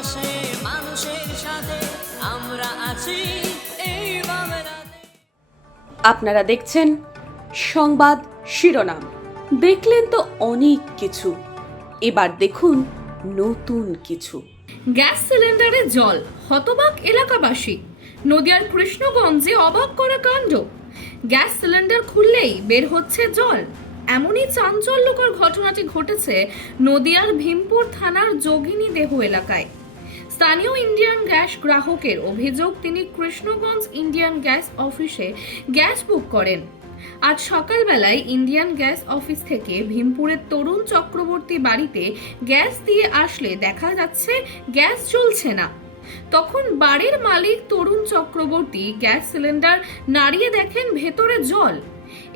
পাশে মানুষের সাথে আমরা আছি। এই আপনারা দেখছেন সংবাদ শিরোনাম। দেখলেন তো অনেক কিছু। এবার দেখুন নতুন কিছু। গ্যাস সিলিন্ডারে জল হতবাক এলাকাবাসী। নদিয়ার কৃষ্ণগঞ্জে অবাক করা কাণ্ড। গ্যাস সিলিন্ডার খুললেই বের হচ্ছে জল। এমনই চাঞ্চল্যকর ঘটনাটি ঘটেছে নদিয়ার ভীমপুর থানার যোগিনী দেহ এলাকায়। স্থানীয় ইন্ডিয়ান গ্যাস গ্রাহকের অভিযোগ, তিনি কৃষ্ণগঞ্জ ইন্ডিয়ান গ্যাস অফিসে গ্যাস বুক করেন। আজ সকালবেলায় ইন্ডিয়ান গ্যাস অফিস থেকে ভীমপুরের তরুণ চক্রবর্তী বাড়িতে গ্যাস দিয়ে আসলে দেখা যাচ্ছে গ্যাস চলছে না। তখন বাড়ির মালিক তরুণ চক্রবর্তী গ্যাস সিলিন্ডার নাড়িয়ে দেখেন ভেতরে জল।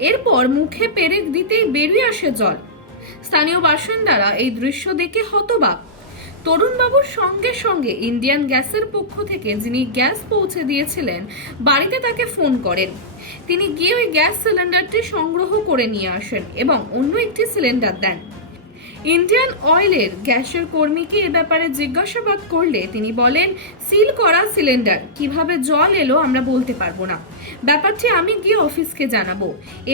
এরপর মুখে পেরেক দিতেই বেরিয়ে আসে জল। স্থানীয় বাসিন্দারা এই দৃশ্য দেখে হতবাক। তরুণবাবুর সঙ্গে সঙ্গে ইন্ডিয়ান গ্যাসের পক্ষ থেকে যিনি গ্যাস পৌঁছে দিয়েছিলেন, বাড়িতে তাকে ফোন করেন। তিনি গিয়ে ওই গ্যাস সিলিন্ডারটি সংগ্রহ করে নিয়ে আসেন এবং অন্য একটি সিলিন্ডার দেন। ইন্ডিয়ান অয়েলের গ্যাসের কর্মীকে এ ব্যাপারে জিজ্ঞাসাবাদ করলে তিনি বলেন, সিল করা সিলিন্ডার, কীভাবে জল এলো আমরা বলতে পারব না। ব্যাপারটি আমি গিয়ে অফিসকে জানাব।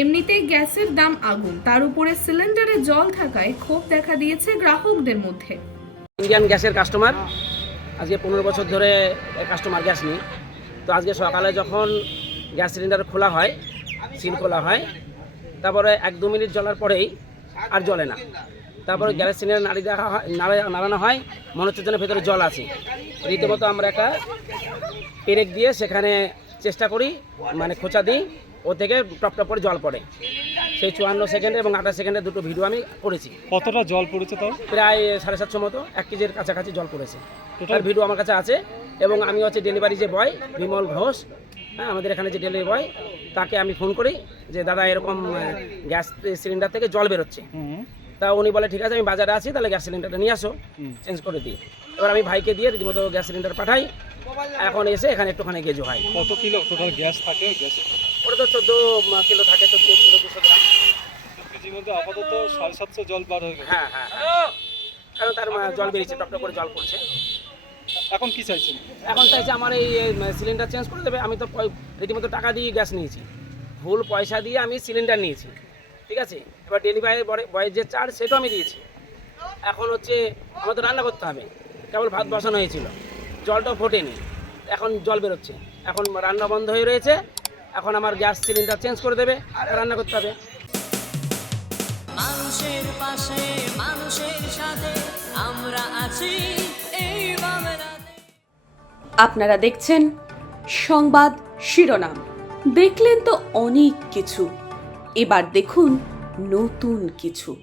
এমনিতেই গ্যাসের দাম আগুন, তার উপরে সিলিন্ডারে জল থাকায় ক্ষোভ দেখা দিয়েছে গ্রাহকদের মধ্যে। ইন্ডিয়ান গ্যাসের কাস্টমার। আজকে পনেরো বছর ধরে কাস্টমার গ্যাস নিই। তো আজকে সকালে যখন গ্যাস সিলিন্ডার খোলা হয় সিল খোলা হয়, তারপরে এক দু মিনিট জ্বলার পরেই আর জ্বলে না। তারপরে গ্যাস সিলিন্ডার নাড়ি দেখা হয়, নাড়া- নাড়ানো হয় মনে হচ্ছে যেন ভেতরে জল আছে। রীতিমতো আমরা একটা পেরেক দিয়ে সেখানে চেষ্টা করি মানে খোঁচা দিই ও থেকে টপ টপ করে জল পড়ে। সেই চুয়ান্ন সেকেন্ডে এবং আঠাশ সেকেন্ডে দুটো ভিডিও আমি করেছি। কতটা জল পড়েছে তাও? প্রায় সাড়ে সাতশো মতো এক কেজির কাছাকাছি জল পড়েছে। টোটাল? ভিডিও আমার কাছে আছে এবং আমি হচ্ছে ডেলিভারি যে বয় বিমল ঘোষ হ্যাঁ আমাদের এখানে যে ডেলিভারি বয় তাকে আমি ফোন করি যে দাদা এরকম গ্যাস সিলিন্ডার থেকে জল বেরোচ্ছে। তা উনি বলে ঠিক আছে আমি বাজারে আছি তাহলে গ্যাস সিলিন্ডারটা নিয়ে আসো চেঞ্জ করে দিই। এবার আমি ভাইকে দিয়ে রীতিমতো গ্যাস সিলিন্ডার পাঠাই। এখন এসে এখানে একটুখানি গেজো হয় কত কিলো? টোটাল গ্যাস থাকে গ্যাস? ওটা তো চোদ্দ কিলো থাকে চোদ্দ কিলো দুশো গ্রাম। কেজির মধ্যে আপাতত সাড়ে সাতশো জল বার হয়ে গেছে হ্যাঁ হ্যাঁ। কারণ তার জল বেরিয়েছে টপ করে জল পড়ছে। এখন কি চাইছেন? এখন চাইছে আমার এই সিলিন্ডার চেঞ্জ করে দেবে। আমি তো রীতিমতো টাকা দিয়ে গ্যাস নিয়েছি। ভুল পয়সা দিয়ে আমি সিলিন্ডার নিয়েছি। ঠিক আছে? এবার ডেলিভারি বয়ের যে চার্জ সেটাও আমি দিয়েছি। এখন হচ্ছে আমার তো রান্না করতে হবে। কেবল ভাত বসানো হয়েছিল জলটাও ফোটেনি। এখন জল বেরোচ্ছে। এখন রান্না বন্ধ হয়ে রয়েছে। এখন আমার গ্যাস সিলিন্ডার চেঞ্জ করে দেবে। আর রান্না করতে হবে। মানুষের পাশে মানুষের সাথে আমরা আছি। এই আপনারা দেখছেন সংবাদ শিরোনাম। দেখলেন তো অনেক কিছু। এবার দেখুন নতুন কিছু।